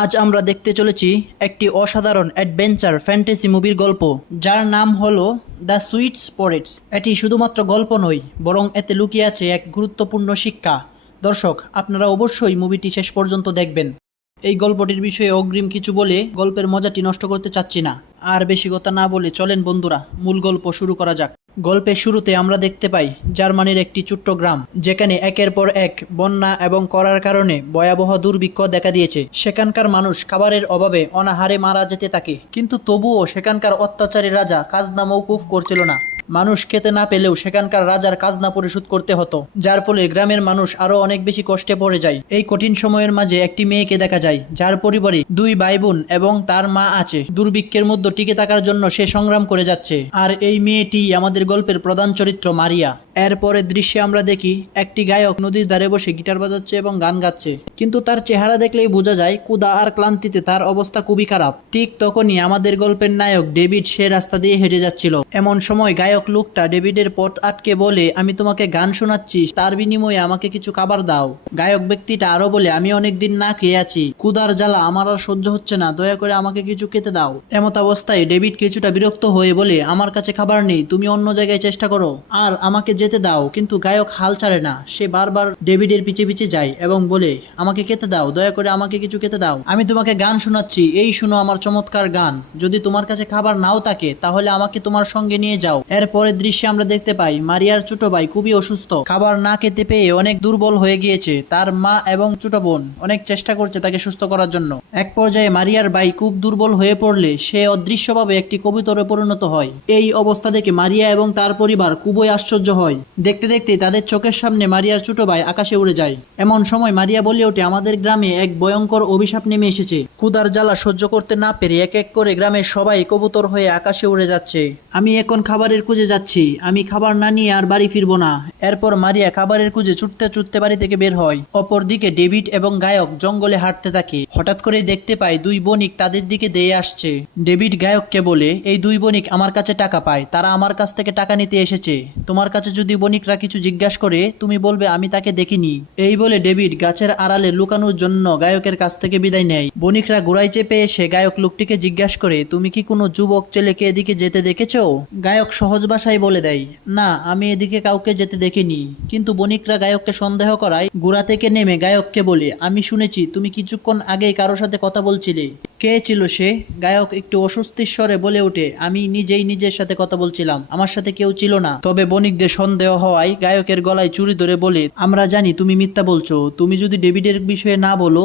আজ আমরা দেখতে চলেছি একটি অসাধারণ অ্যাডভেঞ্চার ফ্যান্টাসি মুভির গল্প, যার নাম হলো দ্য সুইট স্পোর্টস। এটি শুধুমাত্র গল্প নয়, বরং এতে লুকিয়ে আছে এক গুরুত্বপূর্ণ শিক্ষা। দর্শক, আপনারা অবশ্যই মুভিটি শেষ পর্যন্ত দেখবেন। এই গল্পটির বিষয়ে অগ্রিম কিছু বলে গল্পের মজাটি নষ্ট করতে চাচ্ছি না। আর বেশি কথা না বলে চলেন বন্ধুরা, মূল গল্প শুরু করা যাক। গল্পের শুরুতে আমরা দেখতে পাই জার্মানির একটি ছোট্ট গ্রাম, যেখানে একের পর এক বন্যা এবং করার কারণে ভয়াবহ দুর্ভিক্ষ দেখা দিয়েছে। সেখানকার মানুষ খাবারের অভাবে অনাহারে মারা যেতে থাকে, কিন্তু তবুও সেখানকার অত্যাচারী রাজা খাজনা মওকুফ করছিল না। মানুষ খেতে না পেলেও সেখানকার রাজার খাজনা পরিশোধ করতে হতো, যার ফলে গ্রামের মানুষ আরো অনেক বেশি কষ্টে পড়ে যায়। এই কঠিন সময়ের মাঝে একটি মেয়েকে দেখা যায়, যার পরিবারে দুই ভাই বোন এবং তার মা আছে। দুর্ভিক্ষের মধ্যে টিকে থাকার জন্য সে সংগ্রাম করে যাচ্ছে, আর এই মেয়েটি আমাদের গল্পের প্রধান চরিত্র মারিয়া। এরপরের দৃশ্যে আমরা দেখি একটি গায়ক নদীর ধারে বসে গিটার বাজাচ্ছে এবং গান গাচ্ছে, কিন্তু তার চেহারা দেখলেই বোঝা যায় ক্ষুধা আর ক্লান্তিতে তার অবস্থা খুবই খারাপ। ঠিক তখনই আমাদের গল্পের নায়ক ডেভিড সে রাস্তা দিয়ে হেঁটে যাচ্ছিল। এমন সময় গায়ক লোকটা ডেভিডের পথ আটকে বলে, আমি তোমাকে গান শোনাচ্ছি, তার বিনিময়ে আমাকে কিছু খাবার দাও। গায়ক ব্যক্তিটা আরো বলে, আমি অনেকদিন না খেয়ে আছি, ক্ষুধার জ্বালা আমার আর সহ্য হচ্ছে না, দয়া করে আমাকে কিছু খেতে দাও। এমত অবস্থায় ডেভিড কিছুটা বিরক্ত হয়ে বলে, আমার কাছে খাবার নেই, তুমি অন্য জায়গায় চেষ্টা করো আর আমাকে যেতে দাও। কিন্তু গায়ক হাল ছাড়ে না, সে বারবার ডেভিডের পিছে পিছে যায় এবং বলে, আমাকে খেতে দাও, দয়া করে আমাকে কিছু খেতে দাও, আমি তোমাকে গান শোনাচ্ছি, এই শুনো আমার চমৎকার গান। যদি তোমার কাছে খাবার নাও থাকে তাহলে আমাকে তোমার সঙ্গে নিয়ে যাও। এরপরের দৃশ্যে আমরা দেখতে পাই মারিয়ার ছোট ভাই খুবই অসুস্থ, খাবার না খেতে পেয়ে অনেক দুর্বল হয়ে গিয়েছে। তার মা এবং ছোট বোন অনেক চেষ্টা করছে তাকে সুস্থ করার জন্য। এক পর্যায়ে মারিয়ার ভাই খুব দুর্বল হয়ে পড়লে সে অদৃশ্যভাবে একটি কবুতরে পরিণত হয়। এই অবস্থা দেখে মারিয়া এবং তার পরিবার খুবই আশ্চর্য হয়। দেখতে দেখতে তাদের চোখের সামনে মারিয়ার ছোট ভাই আকাশে উড়ে যায়। এমন সময় মারিয়া বলে ওঠে, আমাদের গ্রামে এক ভয়ঙ্কর অভিশাপ নেমে এসেছে। ক্ষুধার জ্বালা সহ্য করতে না পেরে এক এক করে গ্রামের সবাই কবুতর হয়ে আকাশে উড়ে যাচ্ছে। আমি এখন খাবারের খুঁজে যাচ্ছি, আমি খাবার না নিয়ে আর বাড়ি ফিরবো না। এরপর মারিয়া খাবারের খুঁজে ছুটতে ছুটতে বাড়ি থেকে বের হয়। অপরদিকে ডেভিড এবং গায়ক জঙ্গলে হাঁটতে থাকে। হঠাৎ করে দেখতে পায় দুই বণিক তাদের দিকে দিয়ে আসছে। ডেভিড গায়ককে বলে, এই দুই বণিক আমার কাছে টাকা পায়, তারা আমার কাছ থেকে টাকা নিতে এসেছে। তোমার কাছে যদি বণিকরা কিছু জিজ্ঞাসা করে তুমি বলবে আমি তাকে দেখিনি। এই বলে ডেভিড গাছের আড়ালে লুকানোর জন্য গায়কের কাছ থেকে বিদায় নেয়। বণিকরা ঘোড়ায় চেপে এসে গায়ক লোকটিকে জিজ্ঞাসা করে, তুমি কি কোনো যুবক ছেলেকে এদিকে যেতে দেখেছো? গায়ক সহজ ভাষায় বলে দেয়, না, আমি এদিকে কাউকে যেতে দেখিনি। কিন্তু বণিকরা গায়ককে সন্দেহ করায় ঘোড়া থেকে নেমে গায়ককে বলে, আমি শুনেছি তুমি কিছুক্ষণ আগেই কারোর সাথে কথা বলছিলে। কে ছিল সে? গায়ক একটু অস্বস্তির স্বরে বলে ওঠে, আমি নিজেই নিজের সাথে কথা বলছিলাম, আমার সাথে কেউ ছিল না। তবে বণিকদের সন্দেহ হওয়ায় গায়কের গলায় চুরি ধরে বলে, আমরা জানি তুমি মিথ্যা বলছো, তুমি যদি ডেভিডের বিষয়ে না বলো